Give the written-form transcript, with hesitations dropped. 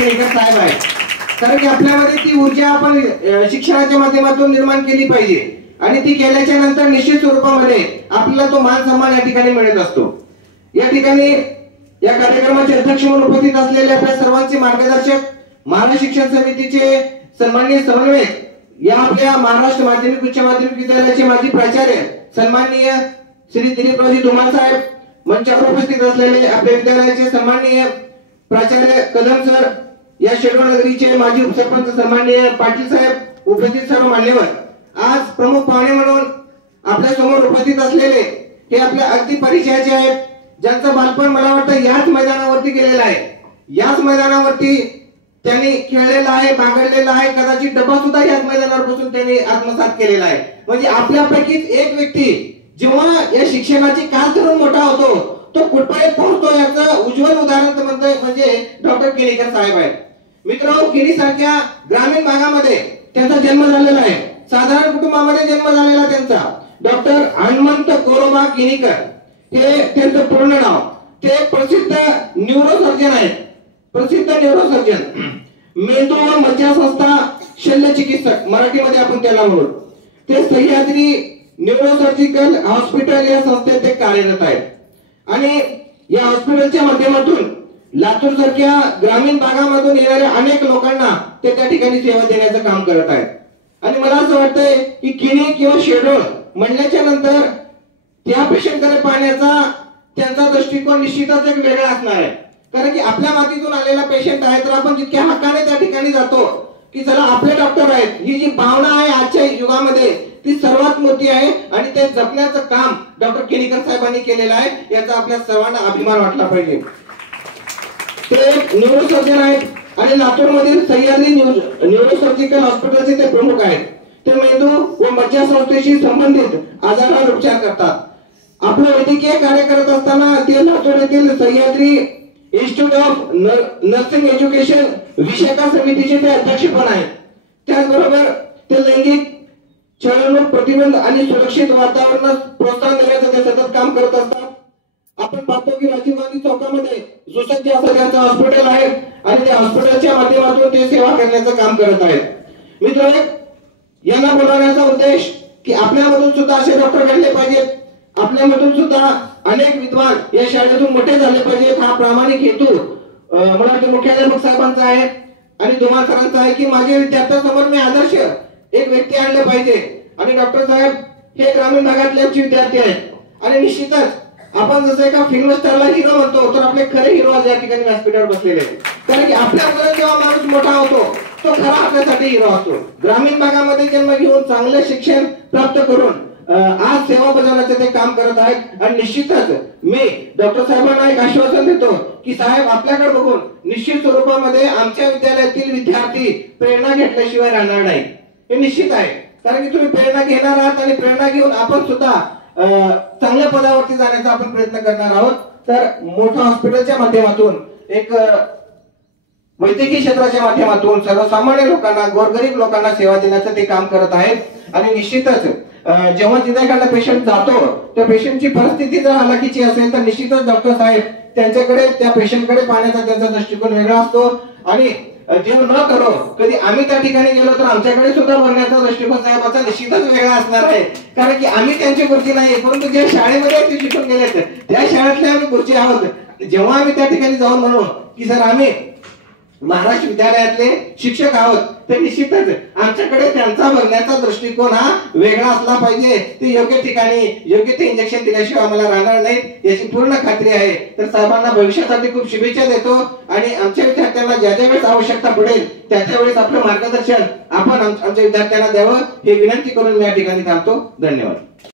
केळकर साहेब आहेत. कारण की आपल्यामध्ये ती ऊर्जा आपण शिक्षणाच्या माध्यमातून निर्माण केली पाहिजे आणि ती केल्याच्या नंतर निश्चित स्वरूपामध्ये आपल्याला तो मान सन्मान या ठिकाणी मिळत असतो. या ठिकाणी या कार्यक्रमाचे अध्यक्ष म्हणून उपस्थित असलेले आपल्या सर्वांचे मार्गदर्शक महाराष्ट्र शिक्षण समितीचे सन्माननीय समन्वयक, या आपल्या महाराष्ट्र माध्यमिक उच्च माध्यमिक विद्यालयाचे माजी प्राचार्य सन्माननीय श्री दिलीपरावजी धुमाळ साहेब, मंचावर उपस्थित असलेले आपल्या विद्यालयाचे सन्माननीय प्राचार्य कदम सर, या शेडो नगरीचे माजी उपसरपंच सन्माननीय पाटील साहेब, उपस्थित सर्व मान्यवर, आज प्रमुख पाहुणे म्हणून आपल्या समोर उपस्थित असलेले हे आपल्या अगदी परिचयाचे आहेत, ज्यांचं बालपण मला वाटतं याच मैदानावरती गेलेलं आहे, याच मैदानावरती त्यांनी खेळलेला आहे, बागडलेला आहे, कदाचित डबा सुद्धा याच मैदानावर बसून त्यांनी आत्मसात केलेला आहे. म्हणजे आपल्यापैकीच एक व्यक्ती जेव्हा या शिक्षणाची कास धरून मोठा होतो तो कुठपर्यंत पोहोचतो याचं उज्ज्वल उदाहरण म्हणजे डॉक्टर केळकर साहेब आहेत. मित्रांनो, केळी सारख्या ग्रामीण भागामध्ये त्यांचा जन्म झालेला आहे, साधारण कुटुंबामध्ये जन्म झालेला त्यांचा. डॉक्टर हनुमंत कोरोबा केळकर हे त्यांचं पूर्ण नाव. ते प्रसिद्ध न्यूरोसर्जन आहेत, प्रसिद्ध न्यूरोसर्जन, मेंदू व मज्जासंस्था शल्य चिकित्सक मराठीमध्ये आपण त्याला म्हणू. ते सह्याद्री न्यूरोसर्जिकल हॉस्पिटल या संस्थेत ते कार्यरत आहेत आणि या हॉस्पिटलच्या माध्यमातून लातूर सारख्या ग्रामीण भागामधून येणाऱ्या अनेक लोकांना ते त्या ठिकाणी सेवा देण्याचं काम करत आहेत. आणि मला असं वाटतंय की किणी किंवा शेडोळ म्हणल्याच्या नंतर त्या पेशंटकडे पाहण्याचा त्यांचा दृष्टिकोन निश्चितच एक वेगळा असणार आहे. कारण की आपल्या मातीतून आलेला पेशंट आहे तर आपण जितक्या हक्काने त्या ठिकाणी जातो की चला आपले डॉक्टर आहेत, ही जी भावना आहे आजच्या युगामध्ये ती सर्वात मोठी आहे आणि ते जपण्याचं काम डॉक्टर केळकर साहेबांनी केलेलं आहे, याचा आपल्या सर्वांना अभिमान वाटला पाहिजे. ते न्यूरोसर्जन आहेत आणि लातूर मधील सह्याद्री न्यूरोसर्जिकल हॉस्पिटलचे ते प्रमुख आहेत. ते मेंदू व मज्जासंस्थेशी संबंधित आजारावर उपचार करतात. आपलं वैद्यकीय कार्य करत असताना ते लातूर येथील Sahyadri institute of nursing education Vishakha समितीचे ते अध्यक्ष पण आहेत. त्याचबरोबर ते लैंगिक छळवणूक प्रतिबंध आणि सुरक्षित वातावरणास प्रोत्साहन देण्याचं ते सतत काम करत असतात. आपण पाहतो की राजीव गांधी चौकामध्ये सुसज्ज असं त्यांचं हॉस्पिटल आहे आणि त्या हॉस्पिटलच्या माध्यमातून ते सेवा करण्याचं काम करत आहेत. मित्रांनो, यांना बोलवण्याचा उद्देश की आपल्यामधून सुद्धा असे डॉक्टर घडले पाहिजेत, आपल्यामधून सुद्धा अनेक विद्वान या शाळेतून मोठे झाले पाहिजेत. हा प्रामाणिक हेतू मला वाटतं मुख्याध्यापक साहेबांचा आहे आणि धुमाळ सरांचा आहे की माझ्या विद्यार्थ्यांसमोर मी आदर्श एक व्यक्ती आणलं पाहिजे. आणि डॉक्टर साहेब हे ग्रामीण भागातले आमचे विद्यार्थी आहेत आणि निश्चितच आपण जसं एका फिल्म स्टारला हिरो म्हणतो तर आपले खरे हिरो आज या ठिकाणी व्यासपीठावर बसलेले आहेत. कारण की आपल्याकडे जेव्हा माणूस मोठा होतो तो खरा आपल्यासाठी हिरो असतो. ग्रामीण भागामध्ये जन्म घेऊन चांगलं शिक्षण प्राप्त करून आज सेवा बजावण्याचे ते काम करत आहेत आणि निश्चितच मी डॉक्टर साहेबांना एक आश्वासन देतो की साहेब आपल्याकडे बघून निश्चित स्वरूपामध्ये आमच्या विद्यालयातील विद्यार्थी प्रेरणा घेतल्याशिवाय राहणार नाही, हे निश्चित आहे. कारण की तुम्ही प्रेरणा घेणार आहात आणि प्रेरणा घेऊन आपण सुद्धा चांगल्या पदावरती जाण्याचा आपण प्रयत्न करणार आहोत. तर मोठ्या हॉस्पिटलच्या माध्यमातून एक वैद्यकीय क्षेत्राच्या माध्यमातून सर्वसामान्य लोकांना, गोरगरीब लोकांना सेवा देण्याचं ते काम करत आहेत आणि निश्चितच जेव्हा तिथे एखादा पेशंट जातो त्या पेशंटची परिस्थिती जर हलाखीची असेल तर निश्चितच डॉक्टर साहेब त्यांच्याकडे त्या पेशंटकडे पाहण्याचा त्यांचा दृष्टिकोन वेगळा असतो. आणि जेव्हा न करो कधी आम्ही त्या ठिकाणी गेलो तर आमच्याकडे सुद्धा बघण्याचा दृष्टिकोन साहेबाचा निश्चितच वेगळा असणार आहे. कारण की आम्ही त्यांची खुर्ची नाही परंतु ज्या शाळेमध्ये ते शिकून गेलेत त्या शाळेतले आम्ही खुर्ची आहोत. जेव्हा आम्ही त्या ठिकाणी जाऊन म्हणू की सर आम्ही महाराष्ट्र विद्यालयातले शिक्षक आहोत तर निश्चितच आमच्याकडे त्यांचा बघण्याचा दृष्टिकोन हा वेगळा असला पाहिजे. ते योग्य ठिकाणी योग्य ते इंजेक्शन दिल्याशिवाय आम्हाला राहणार नाहीत याची पूर्ण खात्री आहे. तर साहेबांना भविष्यासाठी खूप शुभेच्छा देतो आणि आमच्या विद्यार्थ्यांना ज्या ज्या वेळेस आवश्यकता पडेल त्या वेळेस आपलं मार्गदर्शन आपण आमच्या विद्यार्थ्यांना द्यावं हे विनंती करून मी या ठिकाणी थांबतो. धन्यवाद.